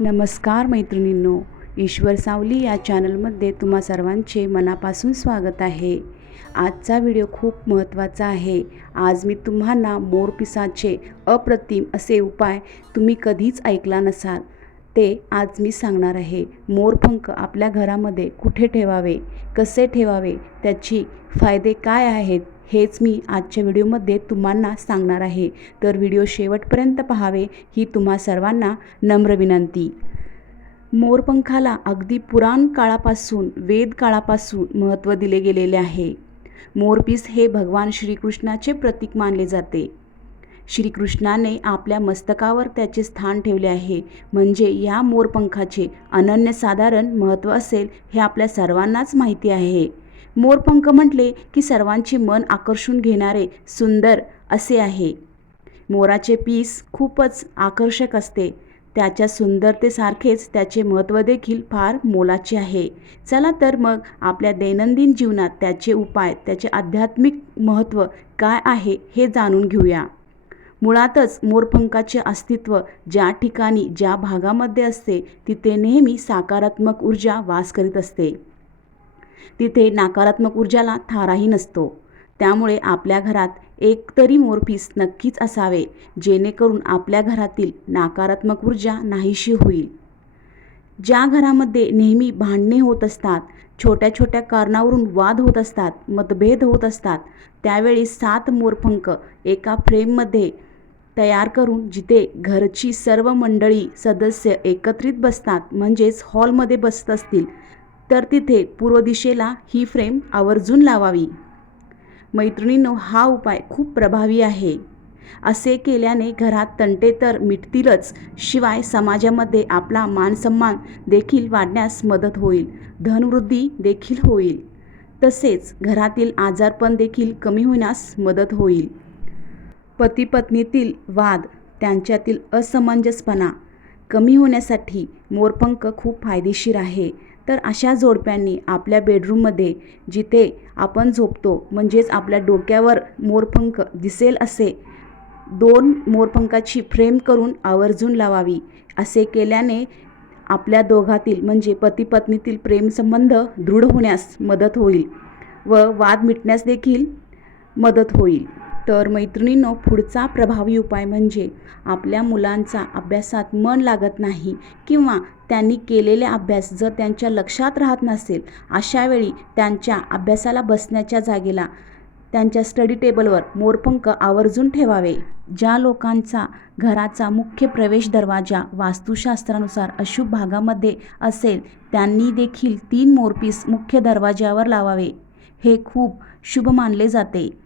नमस्कार मैत्रिणींनो ईश्वर सावली या चॅनलमध्ये तुम्हा सर्वांचे मनापासून स्वागत आहे. आजचा व्हिडिओ खूप महत्त्वाचा आहे. आज मी तुम्हाला मोरपिसाचे अप्रतिम असे उपाय तुम्ही कधीच ऐकला नसाल ते आज मी सांगणार आहे. मोरपंख आपल्या घरामध्ये कुठे ठेवावे कसे ठेवावे त्याची फायदे काय आहेत? हेच मी आजच्या व्हिडिओमध्ये तुम्हाला सांगणार आहे. तर व्हिडिओ शेवटपर्यंत पहावे ही तुम्हा सर्वांना नम्र विनंती. मोरपंखाला अगदी पुराण काळापासून वेद काळापासून महत्त्व दिले गेलेले आहे. मोरपीस हे भगवान श्रीकृष्णाचे प्रतीक मानले जाते. श्रीकृष्णाने आपल्या मस्तकावर त्याचे स्थान ठेवले आहे. म्हणजे या मोरपंखाचे अनन्यसाधारण महत्त्व असेल हे आपल्या सर्वांनाच माहिती आहे. मोरपंख म्हटले की सर्वांचे मन आकर्षून घेणारे सुंदर असे आहे. मोराचे पीस खूपच आकर्षक असते. त्याच्या सुंदरतेसारखेच त्याचे महत्त्व देखील फार मोलाचे आहे. चला तर मग आपल्या दैनंदिन जीवनात त्याचे उपाय त्याचे आध्यात्मिक महत्त्व काय आहे हे जाणून घेऊया. मुळातच मोरपंखाचे अस्तित्व ज्या ठिकाणी ज्या भागामध्ये असते तिथे नेहमी सकारात्मक ऊर्जा वास करीत असते. तिथे नकारात्मक ऊर्जाला थाराही नसतो. त्यामुळे आपल्या घरात एक तरी मोरपीस नक्कीच असावे जेणेकरून आपल्या घरातील नकारात्मक ऊर्जा नाहीशी होईल. ज्या घरामध्ये नेहमी भांडणे होत असतात छोट्या छोट्या कारणावरून वाद होत असतात मतभेद होत असतात त्यावेळी सात मोरपंख एका फ्रेममध्ये तयार करून जिथे घरची सर्व मंडळी सदस्य एकत्रित बसतात म्हणजेच हॉलमध्ये बसत असतील तर तिथे पूर्व दिशेला ही फ्रेम आवर्जून लावावी. मैत्रिणींनो हा उपाय खूप प्रभावी आहे. असे केल्याने घरात तंटे तर मिटतीलच शिवाय समाजामध्ये आपला मानसन्मान देखील वाढण्यास मदत होईल धनवृद्धी देखील होईल. तसेच घरातील आजारपण देखील कमी होण्यास मदत होईल. पती पत्नीतील वाद त्यांच्यातील असमंजसपणा कमी होण्यासाठी मोरपंख खूप फायदेशीर आहे. तर अशा जोडप्यांनी आपल्या बेडरूममध्ये जिथे आपण झोपतो म्हणजेच आपल्या डोक्यावर मोरपंख दिसेल असे दोन मोरपंखाची फ्रेम करून आवर्जून लावावी असे केल्याने आपल्या दोघातील म्हणजे पती पत्नीतील प्रेमसंबंध दृढ होण्यास मदत होईल व वाद मिटण्यास देखील मदत होईल. तर मैत्रिणींनो पुढचा प्रभावी उपाय म्हणजे आपल्या मुलांचा अभ्यासात मन लागत नाही किंवा त्यांनी केलेले अभ्यास जर त्यांच्या लक्षात राहत नसेल अशावेळी त्यांच्या अभ्यासाला बसण्याच्या जागेला त्यांच्या स्टडी टेबलवर मोरपंख आवर्जून ठेवावे. ज्या लोकांचा घराचा मुख्य प्रवेश दरवाजा वास्तुशास्त्रानुसार अशुभ भागामध्ये असेल त्यांनी देखील तीन मोरपीस मुख्य दरवाज्यावर लावावे. हे खूप शुभ मानले जाते.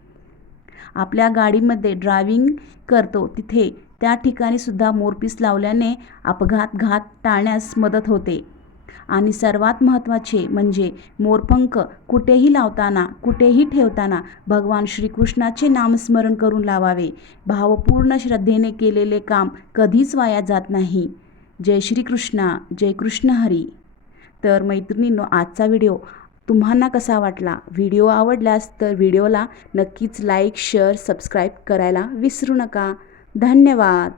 आपल्या गाडीमध्ये ड्रायव्हिंग करतो. तिथे त्या ठिकाणी सुद्धा मोरपीस लावल्याने अपघात घात टाळण्यास मदत होते. आणि सर्वात महत्त्वाचे म्हणजे मोरपंख कुठेही लावताना कुठेही ठेवताना भगवान श्रीकृष्णाचे नामस्मरण करून लावावे. भावपूर्ण श्रद्धेने केलेले काम कधीच वाया जात नाही. जय श्रीकृष्णा जय कृष्ण हरी. तर मैत्रिणींनो आजचा व्हिडिओ तुम्हाला कसा वाटला? व्हिडिओ आवडल्यास तर व्हिडिओला नक्कीच लाईक शेअर सबस्क्राईब करायला विसरू नका. धन्यवाद.